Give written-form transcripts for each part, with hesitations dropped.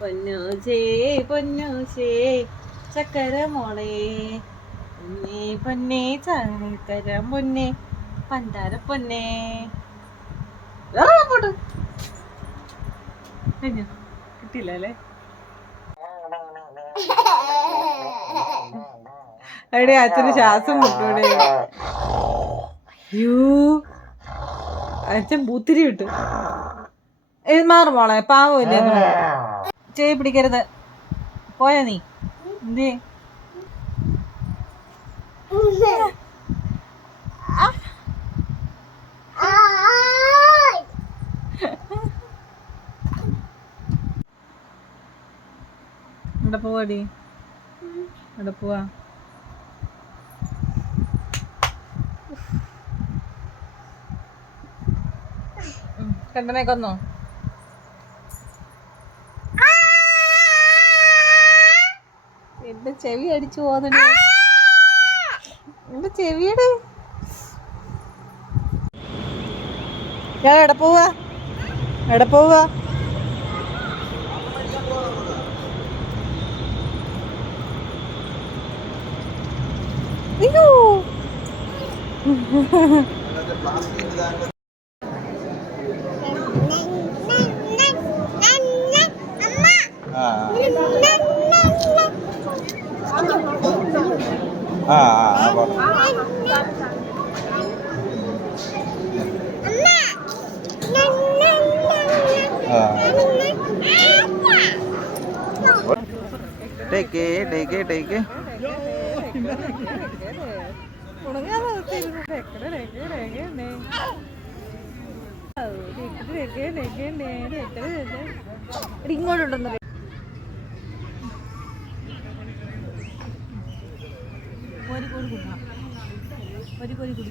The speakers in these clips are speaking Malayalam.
പൊന്നൂച്ചേ പൊന്നൂച്ചേ ചക്കര മോളെ പൊന്നേ പൊന്നേ ചക്കര പൊന്നേ പണ്ടാര പൊന്നേ പോട്ട് കിട്ടിയില്ല അല്ലേ? എവിടെ അച്ഛന് ശ്വാസം മുട്ടൂടെ? യൂ അച്ഛൻ പൂത്തിരി വിട്ടു. മാറും മോളെ, പാവമില്ലേ? ചെയ് പിടിക്കരുത്. പോയാ നീ എന്തേ? ഇവിടെ പോവാടി, ഇവിടെ പോവാ. കണ്ടനെ കൊന്നോ? എന്റെ ചെവി അടിച്ചു പോകുന്നുണ്ട്. എന്റെ ചെവിയുടെ ഞാൻ എവിടെ പോവാ? എവിടെ പോവാ? അയ്യോ ഇങ്ങോട്ടുണ്ടെന്ന് ഒരു കോരി കുടി.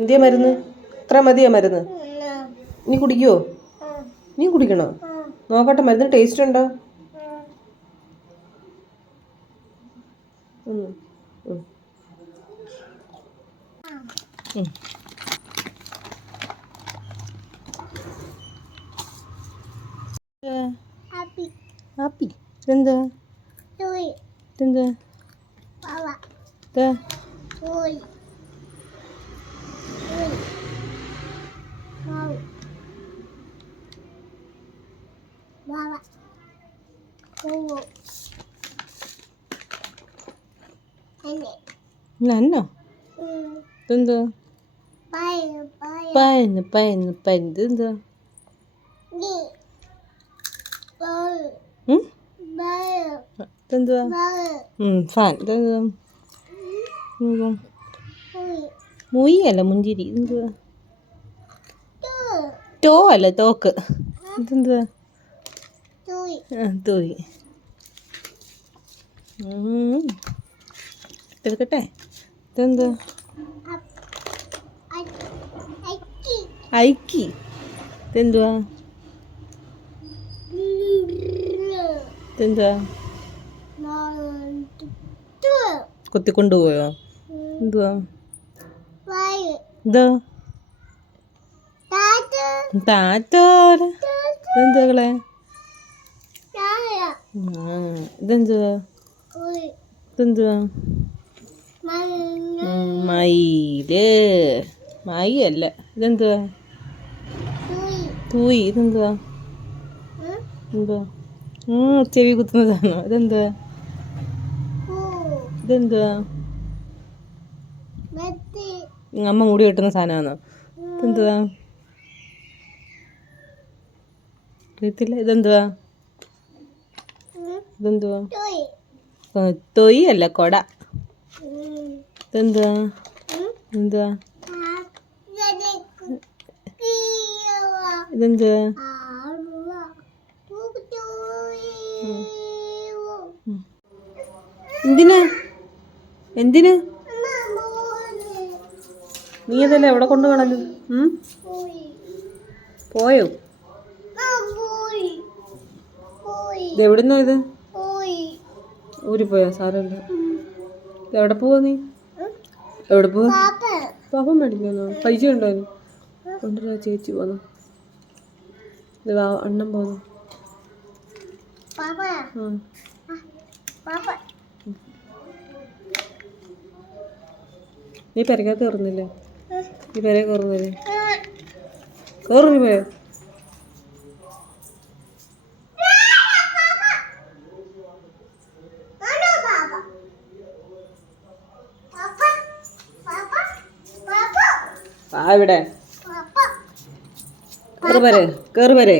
ഇന്ത്യ മരുന്ന് ഇത്ര മതിയാ മരുന്ന്? നീ കുടിക്കുവോ? നീ കുടിക്കണോ? നോക്കട്ടെ, മരുന്ന് ടേസ്റ്റ് ഉണ്ടോ? ഹാപ്പി എന്താ എന്താ നന്നോ ഇതെന്താ പൈന് പൈന് പൈൻ ഇതെന്താ ഇതെന്തുവാ ഫാൻ ഇതെന്തുവാ മുയ്യല്ല മുഞ്ചിരി ഇതെന്തുവാ ടോ അല്ല തോക്ക് ഇതെന്തുവാ തൂയി എടുക്കട്ടെ ഇതെന്താ ഐക്കി ഇതെന്തുവാ ഇതെന്തുവാ കുത്തിക്കൊണ്ടുപോയോ എന്തുവാ ഇതോ താറ്റോര ഇതെന്തുകളെ ഇതെന്തുവാ ഇതെന്തുവാ മയില് മയിലല്ല ഇതെന്തുവാ തൂയി ഇതെന്തുവാ എന്തുവാ ചെവി കുത്തുന്നതാണോ ഇതെന്തുവാ ഇതെന്തുവാ അമ്മ മുടി വെട്ടുന്ന സാധനമാണോ ഇതെന്തുവാ അറിയത്തില്ല ഇതെന്തുവാ ഇതെന്തുവാ തൊയ് അല്ല കൊട ഇതെന്തുവാ എന്തുവാ ഇതെന്തുവാ എന്തിനാ എന്തിന് നീ അതല്ലേ എവിടെ കൊണ്ട് കളഞ്ഞു പോയോ ഇതെവിടുന്നാ ഇത് ഊരി പോയോ സാരമില്ല എവിടെ പോവാ നീ എവിടെ പോവാ പാപ്പം മേടിക്കാനോ പൈസ ഉണ്ടോ കൊണ്ടുവരാ ചേച്ചി പോന്നു ഇത് അണ്ണൻ പോന്നു നീ പെരക്കകത്ത് കയറുന്നില്ലേ നീ പെര കയറുന്നില്ലേ കയറുന്നു പോയോ ഇവിടെ കേറ് വരെ